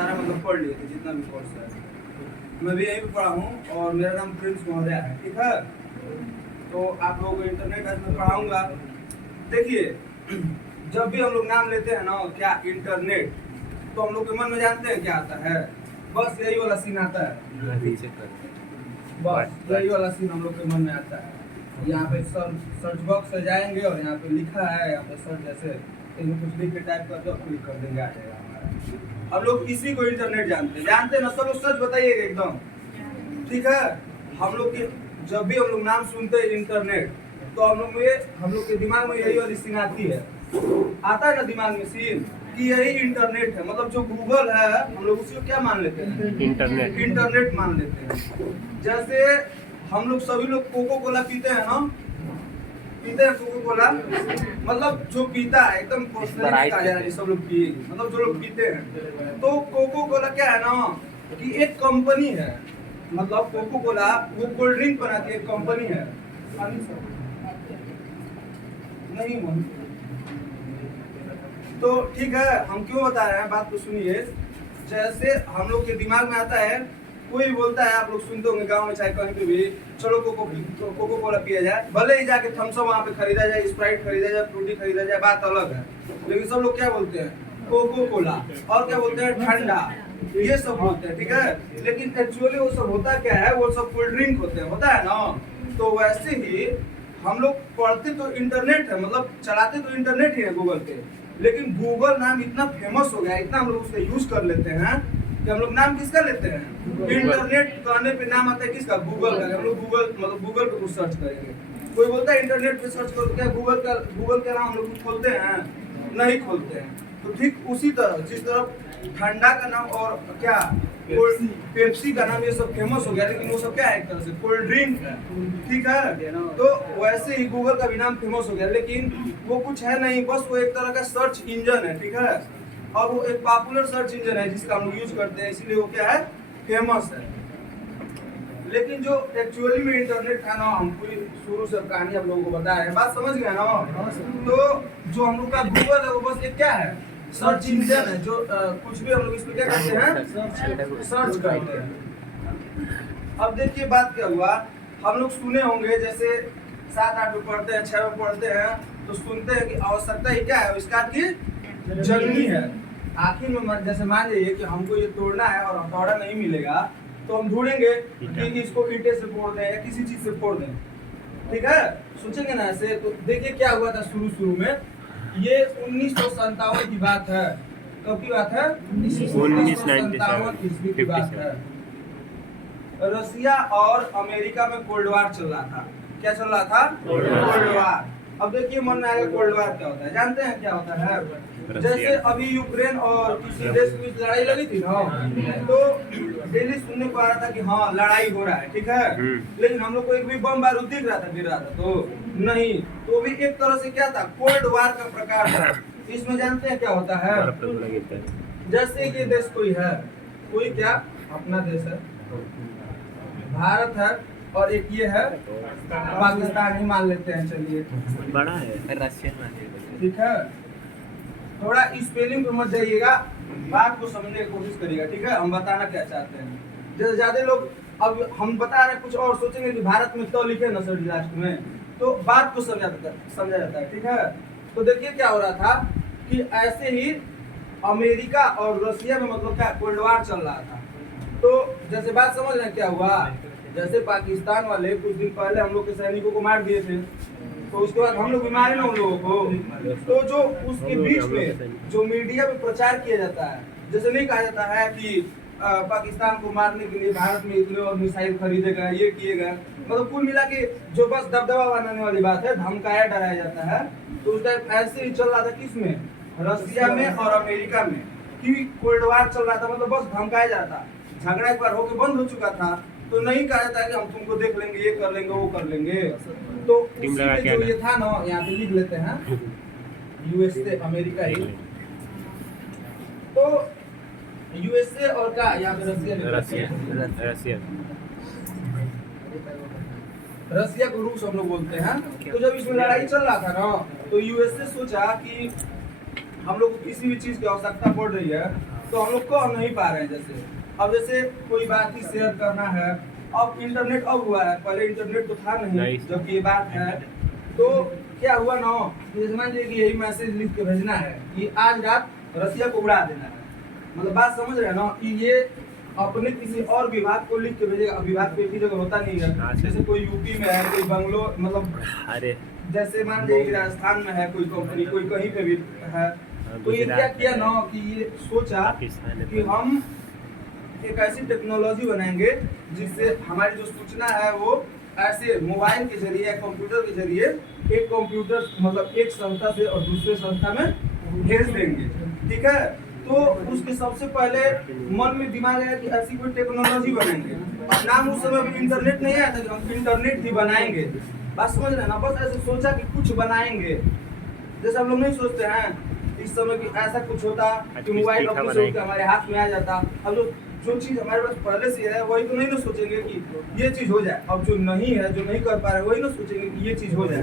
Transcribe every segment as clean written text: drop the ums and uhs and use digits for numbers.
सारा मतलब पढ़ लिए थे जितना भी कोर्स है। मैं भी यहीं पे पढ़ा हूँ और मेरा नाम प्रिंस महोदय है, ठीक है। तो आप लोगों को इंटरनेट आज मैं पढ़ाऊँगा। देखिए, जब भी हम लोग नाम लेते हैं ना क्या इंटरनेट, तो हम लोग के मन में जानते हैं क्या आता है, बस यही वाला सीन आता है, बस यही वाला सीन हम लोग के मन में आता है। यहाँ पे सर्च बॉक्स में जाएंगे और यहाँ पे लिखा है, यहाँ पे सर्च जैसे कुछ लिख के टाइप कर दो, क्लिक कर देंगे, आ जाएगा हमारा। हम लोग इसी को इंटरनेट जानते हैं ना, सब लोग सच बताइएगा एकदम, ठीक है। हम लोग के जब भी हम लोग नाम सुनते हैं इंटरनेट, तो हम लोग के दिमाग में यही वाली सीन आती है, आता है ना दिमाग में सीन कि यही इंटरनेट है। मतलब जो गूगल है हम लोग उसी को क्या मान लेते हैं, इंटरनेट मान लेते हैं। जैसे हम लोग सभी लोग कोको कोला पीते हैं ना, पीते हैं कोको कोला, मतलब जो पीता है एकदम पर्सनली कहा जा रहा है सब लोग पिए, मतलब जो लोग पीते हैं। तो कोको कोला क्या है ना कि एक कंपनी है, मतलब कोको कोला वो कोल्ड ड्रिंक बनाती है, एक कंपनी है। नहीं मन तो ठीक है, हम क्यों बता रहे हैं, बात तो सुनिए। जैसे हम लोग के दिमाग में आता है, कोई बोलता है, आप लोग सुनते होंगे गांव में चाहे कहीं पे भी, चलो कोको कोला पिया जाए, भले ही जाके थम्स अप वहाँ पे खरीदा जाए, स्प्राइट खरीदा जाए, फ्रूटी खरीदा जाए, बात अलग है। लेकिन सब लोग क्या बोलते हैं, कोको कोला, और क्या बोलते हैं, ठंडा, ये सब बोलते हैं, ठीक है। लेकिन एक्चुअली वो सब होता क्या है, वो सब कोल्ड ड्रिंक होते हैं, होता है ना। तो वैसे ही हम लोग पढ़ते तो इंटरनेट है, मतलब चलाते तो इंटरनेट ही है गूगल पे, लेकिन गूगल नाम इतना फेमस हो गया, इतना हम लोग उसका यूज कर लेते हैं कि हम लोग नाम किसका लेते हैं, इंटरनेट कहने पे नाम आता है किसका, गूगल का। हम लोग गूगल मतलब गूगल पे कुछ सर्च करेंगे, कोई बोलता है इंटरनेट पे सर्च करो, क्या गूगल का नाम हम लोग खोलते हैं, नहीं खोलते हैं। तो ठीक उसी तरह जिस तरह ठंडा का नाम और क्या पेप्सी का नाम ये सब फेमस हो गया, लेकिन वो सब क्या है, एक तरह से कोल्ड ड्रिंक है, ठीक है। तो वैसे ही गूगल का भी नाम फेमस हो गया, लेकिन वो कुछ है नहीं, बस वो एक तरह का सर्च इंजन है, ठीक है। और वो एक पॉपुलर सर्च इंजन है जिसका हम लोग यूज करते हैं, इसीलिए वो क्या है, फेमस है। लेकिन जो एक्चुअली में इंटरनेट था ना, हम पूरी शुरू से कहानी आप लोगों को बता रहे हैं, बात समझ गए ना। तो जो हम लोग का गूगल है वो बस एक क्या है, सर्च इंजन है, जो कुछ भी हम लोग इसमें क्या करते हैं, सर्च करते हैं। अब देखिए बात क्या हुआ, हम लोग सुने होंगे जैसे 7-8 में पढ़ते हैं, 6 में पढ़ते हैं, तो सुनते हैं कि आवश्यकता ही क्या है, इसका की जंगली है। आखिर में जैसे मान लीजिए कि हमको ये तोड़ना है और हथौड़ा नहीं मिलेगा, तो हम ढूंढेंगे कि इसको ईंटे से फोड़ दें या किसी चीज से फोड़ दें, ठीक है, सोचेंगे ना ऐसे। तो देखिए क्या हुआ था शुरू में, ये 1957 की बात है। कब की बात है, 1957 ईस्वी की बात है। रसिया और अमेरिका में कोल्ड वार चल रहा था। क्या चल रहा था, कोल्ड वार। अब देखिए मन में आएगा कोल्ड वार क्या होता है, जानते हैं क्या होता है। जैसे अभी यूक्रेन और किसी देश के बीच लड़ाई लगी थी ना, तो डेली सुनने को आ रहा था कि हाँ लड़ाई हो रहा है, ठीक है। लेकिन हम लोग को एक भी बम बारूद दिख रहा था, गिर रहा था तो नहीं, तो भी एक तरह से क्या था, कोल्ड वार का प्रकार था। इसमें जानते हैं क्या होता है, जैसे कि देश कोई है, कोई क्या अपना देश है, भारत है, और एक ये है पाकिस्तान ही मान लेते हैं, चलिए बड़ा है रशियन, ठीक है। थोड़ा स्पेलिंग पे मत जाइएगा, बात को समझने की कोशिश करिएगा, ठीक है। हम बताना क्या चाहते हैं, जैसे ज्यादा लोग अब हम बता रहे हैं कुछ और, सोचेंगे कि भारत में तो लिखे ना सर लास्ट में, तो बात को समझा जाता है, ठीक है। तो देखिए क्या हो रहा था कि ऐसे ही अमेरिका और रशिया में मतलब क्या कोल्ड वार चल रहा था। तो जैसे बात समझ रहे हैं क्या हुआ, जैसे पाकिस्तान वाले कुछ दिन पहले हम लोग के सैनिकों को मार दिए थे, तो उसके बाद हम लोग भी मारे ना उन लोगों को। तो जो उसके बीच में जो मीडिया में प्रचार किया जाता है, जैसे नहीं कहा जाता है कि पाकिस्तान को मारने के लिए भारत में इतने और मिसाइल खरीदे गए, ये किए गए, मतलब कुल मिला के जो बस दबदबा बनाने वाली बात है, धमकाया डराया जाता है। तो उस टाइम ऐसे ही चल रहा था, किसमें, रसिया में और अमेरिका में, कि कोल्ड वार चल रहा था, मतलब बस धमकाया जाता। झगड़ा एक बार होके बंद हो चुका था, तो नहीं कहा जाता कि हम तुमको देख लेंगे, ये कर लेंगे, वो कर लेंगे। तो जो ये था ना, यहाँ पे लिख लेते हैं यूएसए अमेरिका ही, तो यूएसए और का यहाँ पे रसिया को रूस हम लोग बोलते हैं। तो जब इसमें लड़ाई चल रहा था ना, तो यूएसए सोचा कि हम लोग को किसी भी चीज की आवश्यकता पड़ रही है, तो हम लोग कह नहीं पा रहे हैं। जैसे अब जैसे कोई बात ही शेयर करना है, अब इंटरनेट अब हुआ है, पहले इंटरनेट तो था नहीं जब ये बात है। तो क्या हुआ ना, जैसे मान लीजिए कि यही मैसेज लिख के भेजना है कि आज रात रसिया को उड़ा देना है, मतलब बात समझ रहे हैं ना कि ये अपने किसी और विभाग को लिख के भेजेगा। विभाग तो एक ही जगह होता नहीं है, जैसे कोई यूपी में है, कोई बंगलोर, मतलब अरे जैसे मान लीजिए कि राजस्थान में है कोई कंपनी, कोई कहीं पे भी है। तो ये क्या किया ना कि ये सोचा कि हम एक ऐसी टेक्नोलॉजी बनाएंगे जिससे हमारी जो सूचना है वो ऐसे मोबाइल के जरिए या कंप्यूटर के जरिए एक कंप्यूटर मतलब एक संस्था से और दूसरे संस्था में भेज देंगे। ठीक है, तो उसके सबसे पहले मन में दिमाग आया कि ऐसी कोई टेक्नोलॉजी बनाएंगे। और नाम उस समय भी इंटरनेट नहीं आया था कि हम इंटरनेट ही बनाएंगे, बात समझ रहे हैं ना। बस ऐसे सोचा कि कुछ बनाएंगे, जैसे हम लोग नहीं सोचते हैं इस समय कि ऐसा कुछ होता कि मोबाइल का कुछ होता हमारे हाथ में आ जाता। अब जो चीज हमारे पास पहले से है वही तो नहीं ना सोचेंगे कि ये चीज हो जाए। अब जो नहीं है, जो नहीं कर पा रहे वही ना सोचेंगे कि ये चीज हो जाए।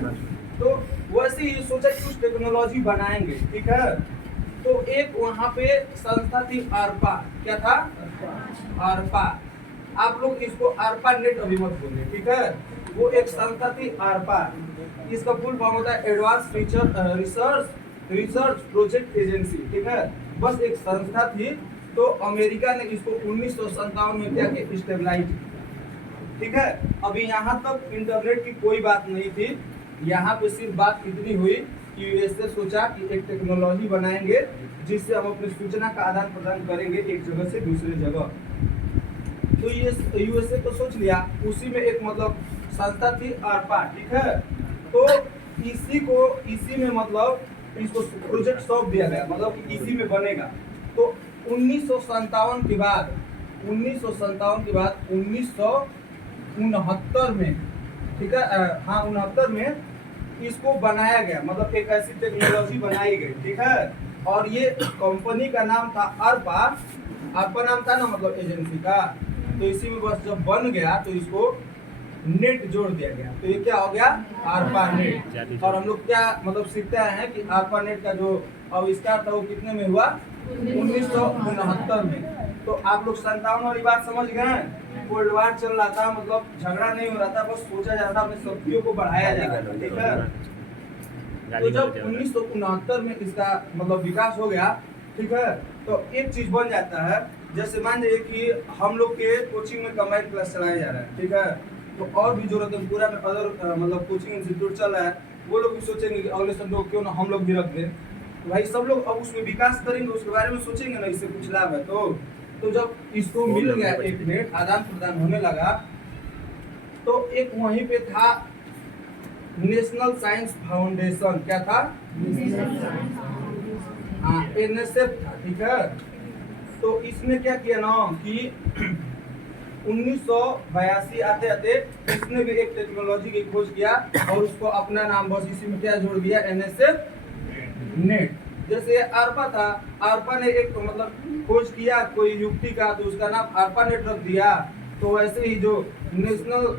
तो वैसे ही सोचा कि कुछ टेक्नोलॉजी बनाएंगे। ठीक है, तो एक वहाँ पे संस्था थी ARPA। क्या था? ARPA। आप लोग इसको ARPA नेट अभी मत बोलिए, ठीक है। वो एक संस्था थी ARPA, इसका फुल फॉर्म होता है एडवांस रिसर्च प्रोजेक्ट एजेंसी। ठीक है, बस एक संस्था थी। तो अमेरिका ने इसको 1957 में क्या किया, स्टेबलाइज। ठीक है, अभी यहाँ तक इंटरनेट की कोई बात नहीं थी। यहाँ पे सिर्फ बात इतनी हुई कि यूएसए सोचा कि एक टेक्नोलॉजी बनाएंगे जिससे हम अपनी सूचना का आदान प्रदान करेंगे एक जगह से दूसरे जगह। तो ये यूएसए तो सोच लिया, उसी में एक मतलब संस्था थी ARPA। ठीक है, तो इसी में मतलब इसको प्रोजेक्ट सौंप दिया गया, मतलब इसी में बनेगा। तो 1957 के बाद 1969 में, ठीक है, हाँ 69 में इसको बनाया गया, मतलब एक ऐसी टेक्नोलॉजी बनाई गई। ठीक है, और ये कंपनी का नाम था ARPA। ARPA नाम था ना, मतलब एजेंसी का। तो इसी में बस जब बन गया तो इसको नेट जोड़ दिया गया, तो ये क्या हो गया, ARPA नेट। और हम लोग क्या मतलब सीखते हैं कि ARPA नेट का जो आविष्कार था वो कितने में हुआ, 1969 में। तो आप लोग 57 वाली बात समझ गए, कोल्ड वार चल रहा था, मतलब झगड़ा नहीं हो रहा था, बस सोचा जा रहा था अपने शक्तियों को बढ़ाया जा रहा था। ठीक है, तो जब 1969 में इसका मतलब विकास हो गया, ठीक है, तो एक चीज बन जाता है। जैसे मान लीजिए कि हम लोग के कोचिंग में कंबाइंड क्लास चलाया जा रहा है। ठीक है, तो और भी जरूरत है, पूरा में अदर मतलब कोचिंग इंस्टीट्यूट चल रहा है, वो लोग भी सोचेंगे कि अगले सब लोग क्यों ना हम लोग भी रख दें। तो भाई सब लोग अब उसमें विकास करेंगे, उसके बारे में सोचेंगे ना, इससे कुछ लाभ है। तो जब इसको मिल गया एक नेट, आदान प्रदान होने लगा, तो एक वहीं पे था नेशनल साइंस फाउंडेशन। क्या था? हाँ, NSF था। ठीक है, तो इसने क्या किया ना कि 1982 आते आते इसने भी एक टेक्नोलॉजी की खोज किया और उसको अपना नाम बस इसी में क्या जोड़ दिया, NSF नेट। जैसे ARPA था, ARPA ने एक मतलब खोज किया कोई युक्ति का, तो उसका नाम ARPA नेट रख दिया। तो वैसे ही जो नेशनल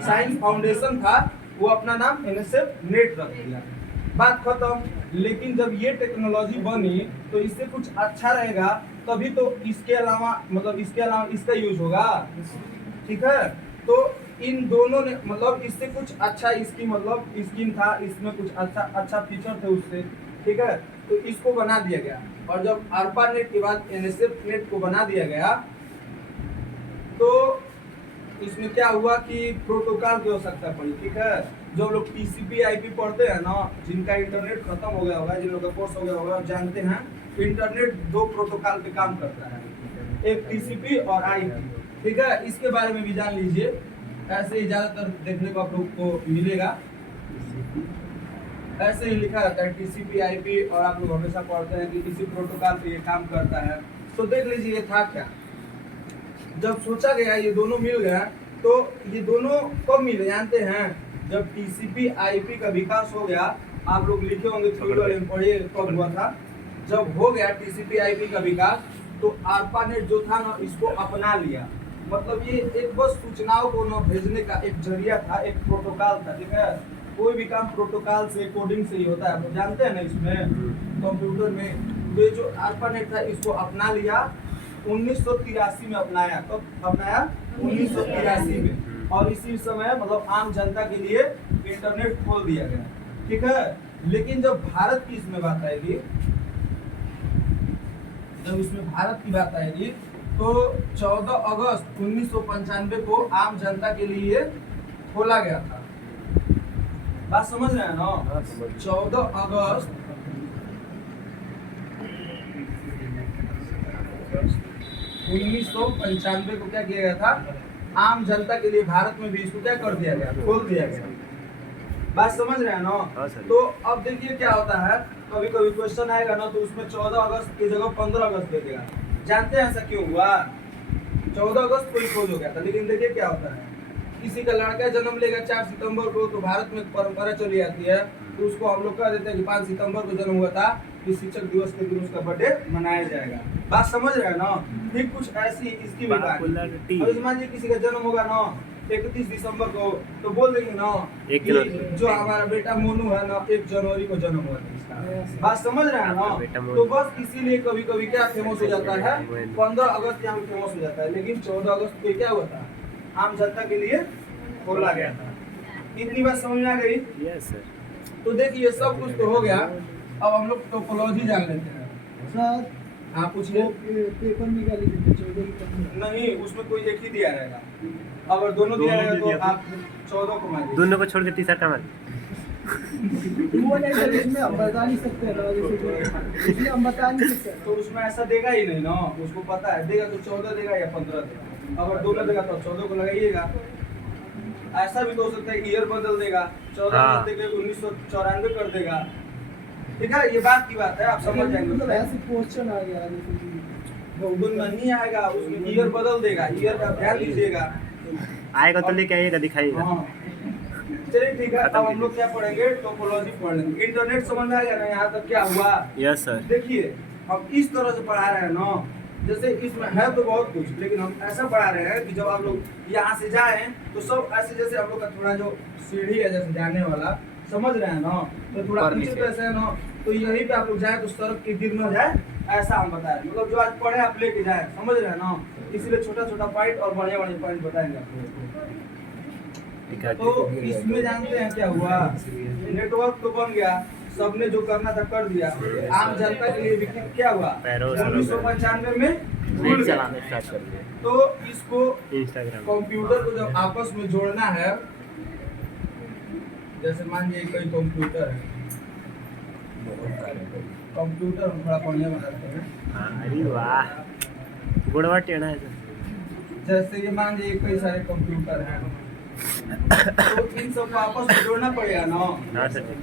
साइंस फाउंडेशन था वो अपना नाम NSF नेट रख दिया, बात खत्म। लेकिन जब ये टेक्नोलॉजी बनी तो इससे कुछ अच्छा रहेगा तभी तो इसके अलावा इसका यूज होगा। ठीक है, तो इन दोनों ने मतलब इससे कुछ अच्छा इसकी मतलब स्कीम था, इसमें कुछ अच्छा फीचर थे उससे। ठीक है, तो इसको बना दिया गया। और जब ARPA नेट के बाद NSF नेट को बना दिया गया तो इसमें क्या हुआ कि प्रोटोकॉल की आवश्यकता पड़ी। ठीक है, जो लोग TCP/IP पढ़ते हैं ना, जिनका इंटरनेट खत्म हो गया होगा, जिन लोगों का कोर्स हो गया होगा, जानते हैं इंटरनेट 2 प्रोटोकॉल पे काम करता है, एक TCP और IP। ठीक है, इसके बारे में भी जान लीजिए, ऐसे ही ज्यादातर देखने को आप लोग को मिलेगा, ऐसे ही लिखा रहता है TCP/IP, और आप लोग हमेशा पढ़ते हैं कि इसी प्रोटोकॉल पे ये काम करता है। तो देख लीजिए ये था क्या, जब सोचा गया ये दोनों मिल गया, तो ये दोनों कब मिले जानते हैं, जब TCP/IP का विकास हो गया। आप लोग लिखे होंगे थ्योरी में पढ़िए कब हुआ था। जब हो गया TCP/IP का विकास तो ARPA नेट जो था ना इसको अपना लिया, मतलब ये एक बस सूचनाओं को न भेजने का एक जरिया था, एक प्रोटोकॉल था। ठीक है, कोई भी काम प्रोटोकॉल से कोडिंग से ही होता है, आप जानते हैं ना। इसमें कंप्यूटर में तो ये जो ARPANET था इसको अपना लिया 1983 में अपनाया। कब अपनाया? 1983 में। और इसी समय मतलब आम जनता के लिए इंटरनेट खोल दिया गया, ठीक है। लेकिन जब भारत की इसमें बात आएगी, जब इसमें भारत की बात आएगी तो 14 अगस्त 1995 को आम जनता के लिए खोला गया था। बात समझ रहे हैं ना? 14 अगस्त 1995 को क्या किया गया था? आम जनता के लिए भारत में भी इसको क्या कर दिया गया? खोल दिया गया। बात समझ रहे हैं ना? तो अब देखिए क्या होता है, कभी कभी क्वेश्चन आएगा ना तो उसमें 14 अगस्त की जगह 15 अगस्त दे देगा। जानते हैं ऐसा क्यों हुआ? 14 अगस्त को ही खोज हो गया था। लेकिन देखिए क्या होता है, किसी का लड़का जन्म लेगा 4 सितंबर को तो भारत में परंपरा चली आती है, तो उसको हम लोग कह देते हैं कि 5 सितंबर को जन्म हुआ था, कि शिक्षक दिवस के दिन उसका बर्थडे मनाया जाएगा। बात समझ रहे हैं ना? ठीक कुछ ऐसी इसकी भी बात है। अब मान लीजिए किसी का जन्म होगा ना 31 दिसंबर को, तो बोल देंगे ना कि जो हमारा बेटा मोनू है ना 1 जनवरी को जन्म हुआ था इसका। बात समझ रहे हैं ना? तो बस इसीलिए कभी कभी क्या फेमस हो जाता है, 15 अगस्त यहाँ फेमस हो जाता है। लेकिन 14 अगस्त को क्या हुआ था? आम जनता के लिए खोला गया था। इतनी बात समझ में आ गई? Yes sir. तो देखिए सब कुछ तो हो गया, अब हम लोग टोपोलॉजी जान लेते हैं। सर हाँ पूछिए। पेपर निकाली थी 14 की पेपर नहीं, उसमें कोई एक ही दिया रहेगा। अगर दोनों दिया रहेगा तो आप 14 को मारिए। दोनों को छोड़ के तीसरा का मार। वो नहीं सर, इसमें हम बता नहीं सकते ना, जैसे इसमें हम बता नहीं सकते। तो उसमें ऐसा देगा ही नहीं ना, उसको पता है देगा तो 14 देगा या 15 देगा। अगर दोनों देगा तो 14 को लगाइएगा। ऐसा भी तो हो सकता है ईयर बदल देगा, 14 हाँ। देगा 1994 कर देगा। ठीक है, ये बात की बात है, आप समझ मतलब जाएंगे। ऐसे क्वेश्चन आ गया जैसे कि गूगल में नहीं आएगा, उसमें ईयर बदल देगा। ईयर का ध्यान दीजिएगा। आएगा तो लेके आइएगा, दिखाइएगा। हाँ। चलिए ठीक है, अब हम लोग क्या पढ़ेंगे? टोपोलॉजी पढ़ लेंगे। इंटरनेट समझ में आ गया ना यहाँ तक क्या हुआ? Yes sir. देखिए हम इस तरह से पढ़ा रहे हैं ना, जैसे इसमें है तो बहुत कुछ, लेकिन हम ऐसा पढ़ा रहे हैं कि जब आप लोग यहाँ से जाएं तो सब ऐसे, जैसे हम लोग का थोड़ा जो सीढ़ी है जैसे जाने वाला, समझ रहे हैं ना? तो थोड़ा नीचे तो ऐसे है ना, तो यहीं पे आप लोग जाए तो सड़क की गिर न जाए, ऐसा हम बताएं। मतलब जो आज पढ़े आप लेके जाए, समझ रहे हैं ना? इसलिए छोटा छोटा पॉइंट और बढ़िया बढ़िया पॉइंट बताएंगे आप लोगों को। तो इसमें जानते हैं क्या हुआ? नेटवर्क तो बन गया, सबने जो करना था कर दिया। आम जनता के लिए विकसित क्या हुआ? 1995 में खुल नेट गया। चलाना स्टार्ट कर दिया। तो इसको इंस्टाग्राम। कंप्यूटर को जब आपस में जोड़ना है, जैसे मान लीजिए कोई कंप्यूटर है, कंप्यूटर हम थोड़ा बढ़िया बनाते हैं। हाँ, अरे वाह, गुड़वा टेढ़ा है सर। जैसे ये मान लीजिए कई सारे कंप्यूटर हैं, तो इन सबको आपस में जोड़ना पड़ेगा ना। हाँ सर ठीक।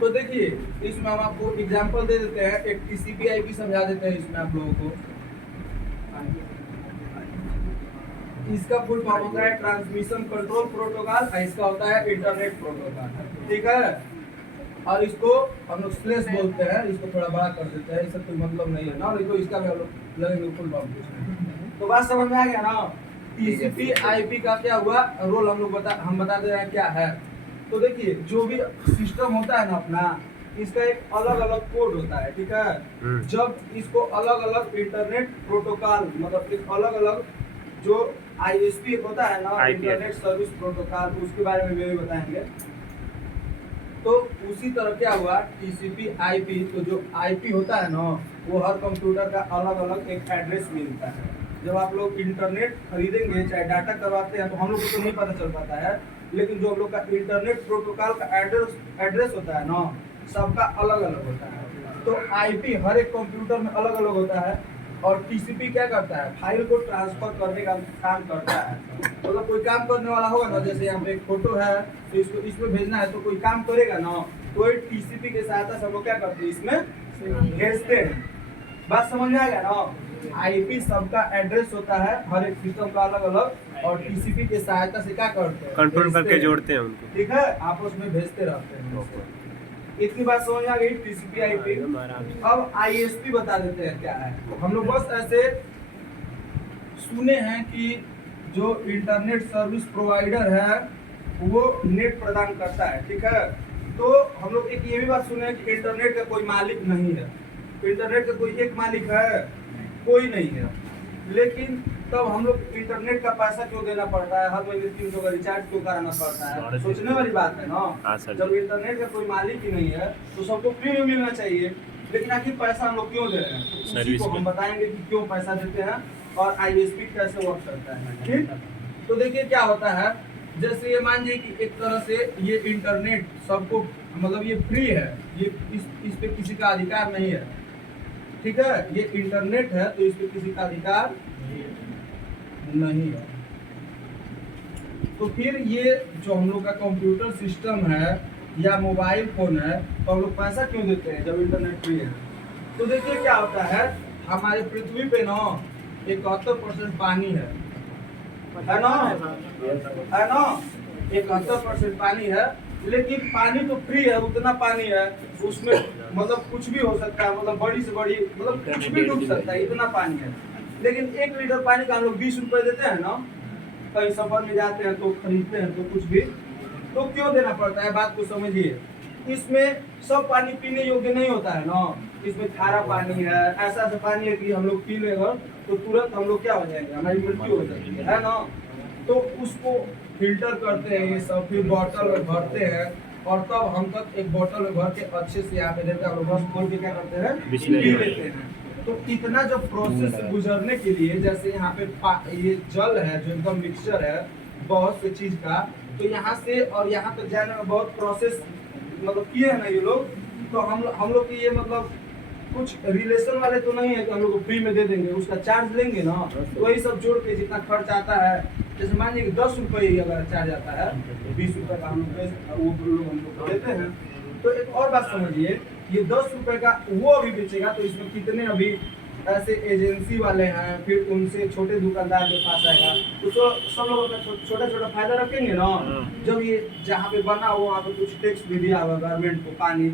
तो देखिए इसमें हम आपको एग्जांपल दे देते हैं, एक TCP/IP समझा देते हैं इसमें आप लोगों को। इसका फुल फॉर्म होता है ट्रांसमिशन कंट्रोल प्रोटोकॉल, और इसका होता है इंटरनेट प्रोटोकॉल। ठीक है, और इसको हम लोग स्लेश बोलते हैं। इसको थोड़ा बड़ा कर देते हैं, इसका कोई मतलब नहीं है ना, नहीं तो इसका भी हम लोग लगेंगे फुल फॉर्म। तो बात समझ में आ गया ना? TCP/IP का क्या हुआ रोल, हम बता दे रहे हैं क्या है। तो देखिए जो भी सिस्टम होता है ना अपना, इसका एक अलग अलग कोड होता है। ठीक है, जब इसको अलग अलग इंटरनेट प्रोटोकॉल, मतलब एक अलग अलग जो ISP होता है ना, इंटरनेट सर्विस प्रोटोकॉल, उसके बारे में भी बताएंगे। तो उसी तरह क्या हुआ TCP/IP, तो जो IP होता है ना, वो हर कंप्यूटर का अलग अलग एक एड्रेस मिलता है। जब आप लोग इंटरनेट खरीदेंगे चाहे डाटा करवाते हैं तो हम लोग को तो नहीं पता चल पाता है, लेकिन जो हम लोग का इंटरनेट प्रोटोकॉल का एड्रेस होता है ना, सबका अलग अलग होता है। तो IP हर एक कंप्यूटर में अलग अलग होता है, और TCP क्या करता है? फाइल को ट्रांसफर करने का काम करता है। मतलब कोई काम करने वाला होगा ना, जैसे यहाँ पे एक फोटो है तो इसको इसमें भेजना है, तो कोई काम करेगा ना, तो TCP के सहायता से हम लोग क्या करते हैं, इसमें भेजते हैं। बात समझ में आ गया ना? IP सबका एड्रेस होता है, हर एक सिस्टम का अलग अलग, और TCP के सहायता से क्या करते हैं? कंट्रोल करके जोड़ते हैं उनको। ठीक है, आपस में भेजते रहते हैं। इतनी बात समझ आ गई TCP/IP। अब ISP बता देते हैं क्या है। हम लोग बस ऐसे सुने हैं कि जो इंटरनेट सर्विस प्रोवाइडर है वो नेट प्रदान करता है, ठीक है। तो हम लोग एक ये भी बात सुने कि इंटरनेट का कोई मालिक नहीं है। इंटरनेट का कोई एक मालिक है? कोई नहीं है। लेकिन तब हम लोग इंटरनेट का पैसा क्यों देना पड़ता है? हर महीने 300 का रिचार्ज क्यों कराना पड़ता है? सोचने वाली बात है ना। जब इंटरनेट का कोई मालिक ही नहीं है तो सबको फ्री में मिलना चाहिए। लेकिन आखिर पैसा हम लोग क्यों दे रहे हैं? तो उसी को हम बताएंगे कि क्यों पैसा देते हैं और आईएसपी कैसे वर्क करता है, ठीक। तो देखिए क्या होता है, जैसे ये मान लीजिए कि एक तरह से ये इंटरनेट सबको मतलब ये फ्री है, ये इस पे किसी का अधिकार नहीं है, ठीक है। ये इंटरनेट है तो इस पे किसी का अधिकार नहीं है। तो फिर ये जो हम लोग का कंप्यूटर सिस्टम है या मोबाइल फोन है, तो हम लोग पैसा क्यों देते हैं जब इंटरनेट फ्री है? तो देखिए क्या होता है, हमारे पृथ्वी पे ना 71% पानी है ना, है ना। 71% पानी है, लेकिन पानी तो फ्री है, उतना पानी है उसमें मतलब कुछ भी हो सकता है, मतलब बड़ी से बड़ी मतलब कुछ भी डूब सकता है, इतना पानी है। लेकिन 1 लीटर पानी का हम लोग 20 रुपए देते हैं ना, कहीं सफर में जाते हैं तो खरीदते हैं तो कुछ भी, तो क्यों देना पड़ता है? बात को समझिए। इसमें सब पानी पीने योग्य नहीं होता है ना, इसमें खारा पानी है, ऐसा ऐसा पानी है कि हम लोग पी लेगा तो तुरंत हम लोग क्या हो जाएंगे, हमारी मृत्यु हो जाएगी, है ना। तो उसको फिल्टर करते हैं ये सब, फिर बोतल में भरते हैं और तब हम तक एक बोतल में भर के अच्छे से यहाँ पे देते हैं, बस खोल के क्या करते हैं, पी लेते हैं। तो इतना जो प्रोसेस से गुजरने के लिए, जैसे यहाँ पे ये जल है जो एकदम मिक्सचर है बहुत से चीज का, तो यहाँ से और यहाँ तक जाने में बहुत प्रोसेस मतलब किए हैं ना ये लोग। तो हम लोग की ये मतलब कुछ रिलेशन वाले तो नहीं है कि हम लोग को फ्री में दे देंगे, उसका चार्ज लेंगे ना। तो वही सब जोड़ के जितना खर्च आता है, जैसे मान लीजिए 10 रुपये ही अगर चार्ज आता है, 20 रुपये का हम लोग हम लोग को देते हैं। तो एक और बात समझिए, ये 10 रुपये का वो अभी बेचेगा तो इसमें कितने अभी ऐसे एजेंसी वाले हैं, फिर उनसे छोटे दुकानदार के पास आएगा, तो सब लोग अपना छोटा छोटा फायदा रखेंगे ना। जब ये जहाँ पे बना हो वहाँ पे कुछ टैक्स भी दिया होगा गवर्नमेंट को, पानी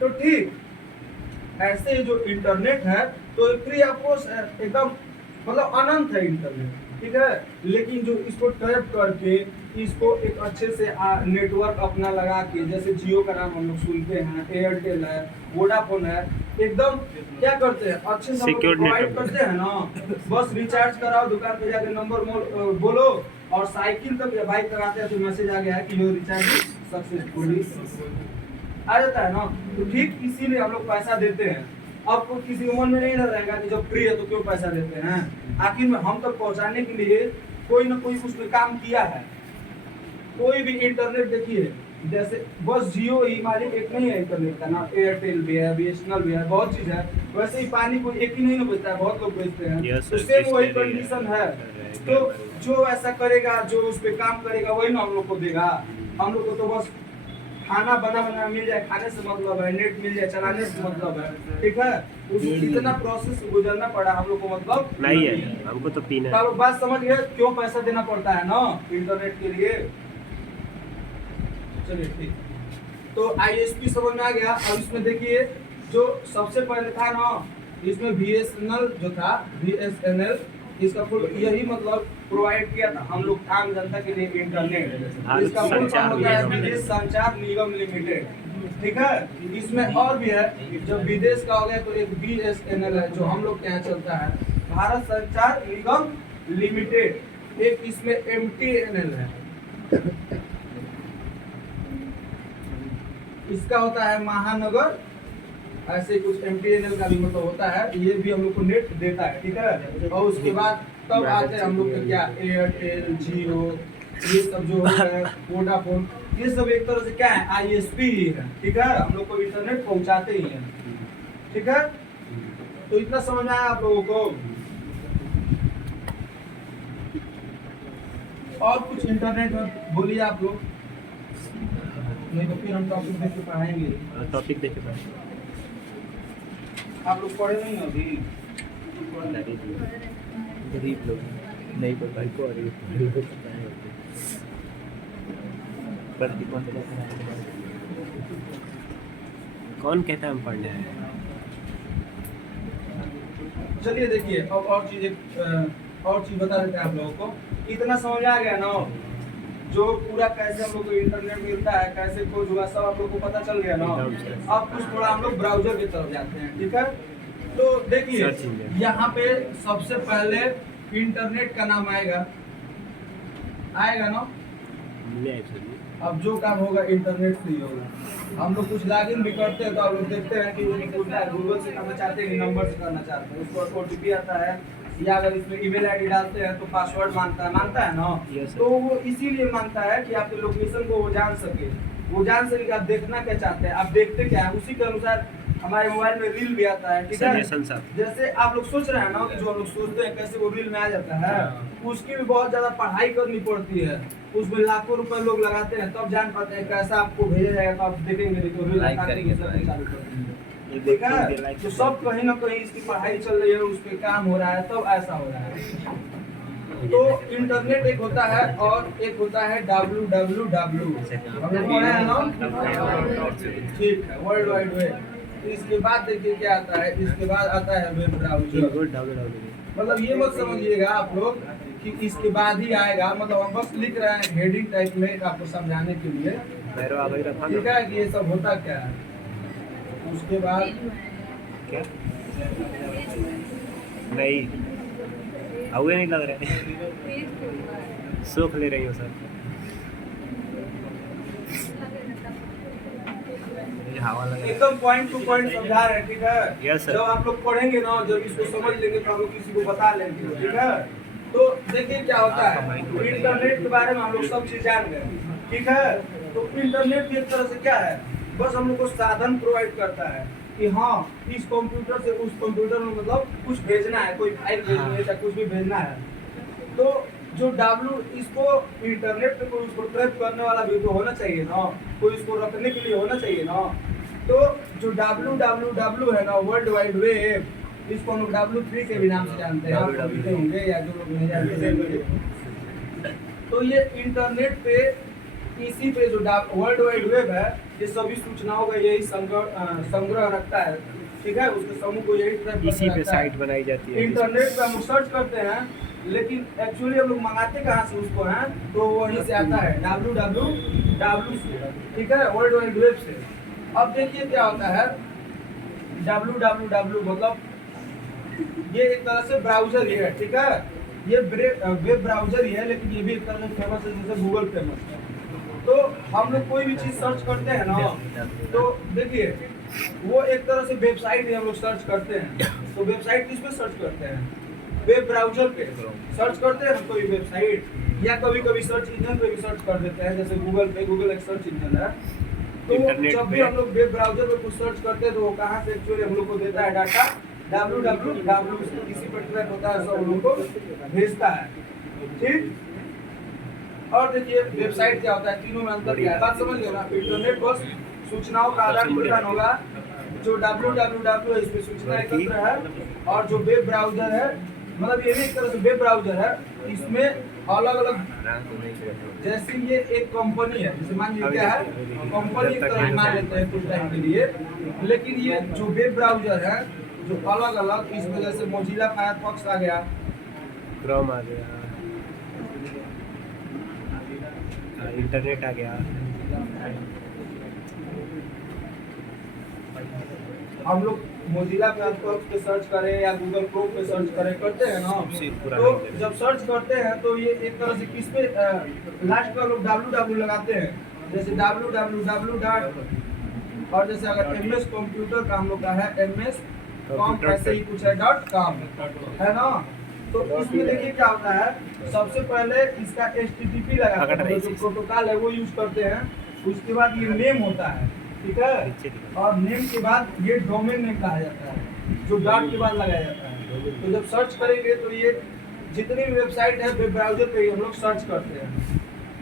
तो ठीक। ऐसे ही जो इंटरनेट है तो फ्री आपको एकदम मतलब अनंत है इंटरनेट, ठीक है। लेकिन जो इसको टैप करके इसको एक अच्छे से नेटवर्क अपना लगा के, जैसे जियो का नाम हम लोग सुनते हैं, एयरटेल है, वोडाफोन है, एकदम क्या करते हैं अच्छे से प्रोवाइड करते हैं ना। बस रिचार्ज कराओ, दुकान पे जाके नंबर बोलो और साइकिल तक या बाइक तक आते हैं तो मैसेज आ गया है कि योर रिचार्ज सक्सेसफुली आ जाता है ना। तो ठीक इसीलिए हम लोग पैसा देते हैं। आपको किसी के मन में नहीं रहेगा कि जब फ्री है तो क्यों पैसा देते हैं। आखिर में हम तक पहुंचाने के लिए कोई ना कोई उसमें काम किया है। कोई भी इंटरनेट देखिए, जैसे बस जियो ही मालिक एक नहीं है इंटरनेट का ना, एयरटेल भी है, बीएसएनएल भी है, बहुत चीज है। वैसे ही पानी कोई एक ही नहीं ना बेचता है, बहुत लोग बेचते हैं। तो सेम वही कंडीशन है। तो जो ऐसा करेगा, जो उस पर काम करेगा वही ना हम लोग को देगा। हम लोग को तो बस खाना बना मिल जाए, खाने से मतलब है, नेट मिल जाए चलाने से मतलब है, ठीक है। उसको कितना प्रोसेस गुजरना पड़ा हम लोग को मतलब नहीं है, हमको तो पीना है। तो बात समझ गए क्यों पैसा देना पड़ता है ना इंटरनेट के लिए। चलिए ठीक, तो आईएसपी समझ में आ गया। अब इसमें देखिए जो सबसे पहले था ना, इसमें बीएसएनएल जो था, बीएसएनएल इसका फुल यही मतलब प्रोवाइड किया था हम लोग आम जनता के लिए इंटरनेट। इसका फुल फॉर्म होता है विदेश संचार निगम लिमिटेड, ठीक है। इसमें और भी है, जब विदेश का हो गया तो एक बीएसएनएल है जो हम लोग के यहाँ चलता है, भारत संचार निगम लिमिटेड। एक इसमें एमटीएनएल है, इसका होता है महानगर, ऐसे कुछ एमटीएनएल का भी मतलब होता है। ये भी हम लोग को नेट देता है, ठीक है। और उसके बाद तब आते हैं हम लोग के क्या, एयरटेल, जियो, ये सब जो होता है, वोडाफोन, ये सब एक तरह से क्या है, आईएसपी ही है, ठीक है। हम लोग को इंटरनेट पहुंचाते ही हैं, ठीक है। तो इतना समझ में आया आप लोगों को। और कुछ इंटरनेट में बोलिए आप लोग, नहीं तो फिर हम टॉपिक देख के पढ़ाएंगे। टॉपिक देखे पढ़ेंगे। आप लोग पढ़े नहीं हो अभी? गरीब लोग नहीं पढ़ पाए को कौन कहता है हम पढ़ने आए। चलिए देखिए, अब और चीज बता देते हैं आप लोगों को। इतना समझ आ गया ना जो पूरा कैसे हम लोग को इंटरनेट मिलता है, कैसे खोज हुआ, सब आप लोग को पता चल गया ना। अब कुछ थोड़ा हम लोग ब्राउजर की तरफ जाते हैं, ठीक है। तो देखिए यहाँ पे सबसे पहले इंटरनेट का नाम आएगा ना। अब जो काम होगा इंटरनेट से ही होगा। हम लोग कुछ लॉगिन भी करते हैं तो आप लोग देखते हैं कि गूगल से करना चाहते हैं कि नंबर से करना चाहते हैं, उसको OTP आता है, या अगर इसमें ईमेल आईडी डालते हैं तो पासवर्ड मांगता है ना। तो वो इसीलिए मांगता है कि आपके लोकेशन को वो जान सके कि आप देखना क्या चाहते हैं, आप देखते क्या है, उसी के अनुसार हमारे मोबाइल में रील भी आता है, ठीक है। जैसे आप लोग सोच रहे हैं ना कि जो हम लोग सोचते हैं कैसे वो रील में आ जाता है, उसकी भी बहुत ज्यादा पढ़ाई करनी पड़ती है, उसमें लाखों रुपए लोग लगाते हैं तब जान पाते हैं कैसा आपको भेजा जाएगा। तो आप देखेंगे तो रील ठीक है। तो सब कहीं ना कहीं इसकी पढ़ाई चल रही है, उस पर काम हो रहा है, तब ऐसा हो रहा है। तो इंटरनेट एक होता है और एक होता है www, हम लोग पढ़े हैं ना, ठीक है, वर्ल्ड वाइड वेब। इसके बाद देखिए क्या आता है, इसके बाद आता है वेब ब्राउज़र। मतलब ये मत समझिएगा आप लोग कि इसके बाद ही आएगा, मतलब हम बस लिख रहे हैं हेडिंग टाइप में आपको समझाने के लिए, ठीक है, कि ये सब होता क्या है। उसके बाद क्या नहीं हुए नहीं लग रहे, सूख ले रही हो सर, हवा लग एकदम पॉइंट टू पॉइंट समझा रहे हैं, ठीक है। Yes, sir. जब आप लोग पढ़ेंगे ना, जब इसको समझ लेंगे तो हम लोग किसी को बता लेंगे, ठीक है। तो देखिए क्या होता है, इंटरनेट के बारे में हम लोग सब चीज जान गए, ठीक है। तो इंटरनेट एक तरह से क्या है, बस हम लोग को साधन प्रोवाइड करता है कि हाँ इस कंप्यूटर से उस कंप्यूटर में मतलब कुछ भेजना है, कोई फाइल भेजनी है या कुछ भी भेजना है। तो जो इसको इंटरनेट पे कोई उसको ट्रैक करने वाला भी तो होना चाहिए ना, कोई इसको रखने के लिए होना चाहिए ना। तो जो www है ना, वर्ल्ड वाइड वेब, इसको हम लोग W3 के भी नाम से जानते हैं, आप जानते होंगे या जो लोग नहीं जानते। तो ये इंटरनेट पे, इसी पे जो वर्ल्ड वाइड वेब है, ये सभी सूचनाओं का यही संग्रह रखता है, ठीक है। उसके समूह को यही ट्रैक करता है, इसी पे साइट बनाई जाती है। इंटरनेट पे हम लोग सर्च करते हैं, लेकिन एक्चुअली हम लोग मंगाते कहाँ से उसको हैं, तो वहीं से आता है www से, ठीक है, वर्ल्ड वाइड वेब से। अब देखिए क्या होता है www, मतलब ये एक तरह से ब्राउजर ही है, ठीक है। ये वेब ब्राउजर ही है, लेकिन ये भी एक तरह से फेमस है, जैसे गूगल फेमस है। तो हम लोग कोई भी चीज सर्च करते हैं ना, तो देखिए वो एक तरह से वेबसाइट ही हम लोग सर्च करते हैं। तो वेबसाइट किस पे सर्च करते हैं, वेब ब्राउजर पे सर्च करते हैं कोई वेबसाइट, या कभी कभी सर्च इंजन पे भी सर्च कर देते हैं, जैसे गूगल पे, गूगल एक सर्च इंजन है। तो जब भी हम लोग वेब ब्राउजर पे कुछ सर्च करते हैं तो वो कहाँ से एक्चुअली हम लोग को देता है डाटा, www से, किसी पर ट्रैक होता है, सब हम लोग को भेजता है, ठीक। और देखिए वेबसाइट क्या होता है, तीनों में अंतर क्या है, बात समझ लो ना। इंटरनेट बस सूचनाओं का आदान प्रदान होगा, जो www है इसमें सूचना एकत्र है, और जो वेब ब्राउजर है, मतलब ये भी एक तरह से वेब ब्राउजर है, इसमें अलग अलग, जैसे ये एक कंपनी है, जैसे मान लीजिए क्या है, कंपनी एक तरह मान लेते हैं कुछ टाइम के लिए, लेकिन ये जो वेब ब्राउजर है जो अलग अलग, इसमें जैसे मोजिला फायरफॉक्स आ गया, क्रोम आ गया, इंटरनेट आ गया, हम लोग मोजिला फायरफॉक्स पे सर्च करें या गूगल क्रोम पे सर्च करें, करते हैं ना। तो जब सर्च करते हैं तो ये एक तरह से किस पे लास्ट में लोग www लगाते हैं, जैसे www डॉट, और जैसे अगर MS कंप्यूटर का हम लोग का है MS कॉम, ऐसे ही कुछ है .com है ना। तो इसमें देखिए क्या होता है, सबसे पहले इसका HTTP लगाते हैं, जो प्रोटोकॉल है वो यूज करते हैं। उसके बाद ये नेम होता है, ठीक है, और नेम के बाद ये डोमेन नेम कहा जाता है, जो डॉट के बाद लगाया जाता है। तो जब सर्च करेंगे तो ये जितनी भी वेबसाइट है वेब ब्राउजर पे हम लोग सर्च करते हैं,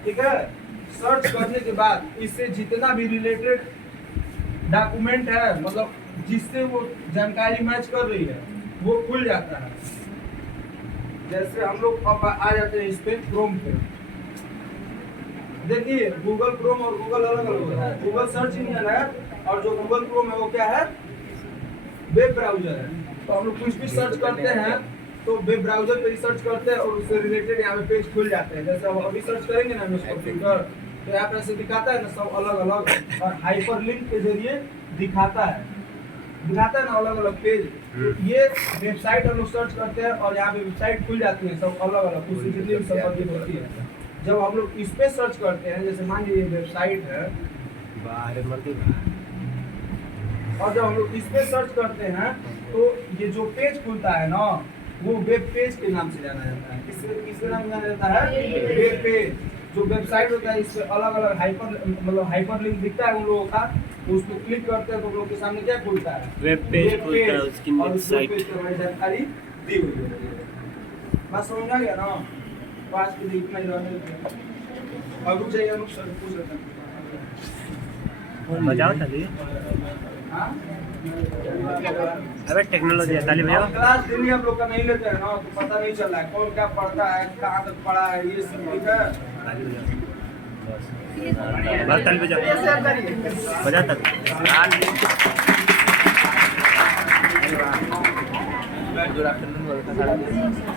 ठीक है। सर्च करने के बाद इससे जितना भी रिलेटेड डॉक्यूमेंट है, मतलब जिससे वो जानकारी मैच कर रही है, वो खुल जाता है। जैसे हम लोग अब आ जाते हैं इस पे क्रोम पे, देखिए गूगल क्रोम और गूगल अलग अलग होता है। गूगल सर्च इंजन है, और जो गूगल क्रोम है वो क्या है, वेब ब्राउजर है। तो हम लोग कुछ भी सर्च करते हैं तो वेब ब्राउजर पे रिसर्च करते हैं और उससे रिलेटेड यहाँ पे पेज खुल जाते हैं। जैसे अब अभी सर्च करेंगे ना हम कंप्यूटर, तो यहाँ पे ऐसे दिखाता है ना सब अलग अलग, और हाइपरलिंक के जरिए दिखाता है ना अलग अलग पेज। तो ये वेबसाइट हम लोग सर्च करते हैं और यहाँ पे वेबसाइट खुल जाती है सब अलग अलग, उससे जितनी भी संबंधित होती है। जब हम लोग इस पे सर्च करते हैं, जैसे मान लीजिए वेबसाइट है, बाहर मर्दी और जब हम लोग इस पे सर्च करते हैं तो ये जो पेज खुलता है ना, वो वेब पेज के नाम से जाना जाता है। किसके नाम से जाना जाता है? Web page. जो वेबसाइट होता है, इस पे अलग अलग हाइपर लिंक दिखता है उन लोगों का, उस पर क्लिक करते हैं तो उन लोगों के सामने क्या खुलता है? वेब पेज खुलता है, उसकी और उस वेब वेबसाइट। पेज पे हमारी जानकारी दी हुई होती है। बात समझ आ गया ना? तो आज के लिए इतना ही रहने देते। अब रुक जाइए, अनुप सर पूछ रहे थे। बजाओ ताली। हाँ? अबे टेक्नोलॉजी है, ताली बजाओ। क्लास डेली हम लोग का नहीं लेते हैं ना, तो पता नहीं चल रहा है कौन क्या पढ़ता है, कहाँ तक पढ़ा है, ये सब ठीक है। ताली बजाओ बस, ताली बजाओ, बजा ताली। Good afternoon.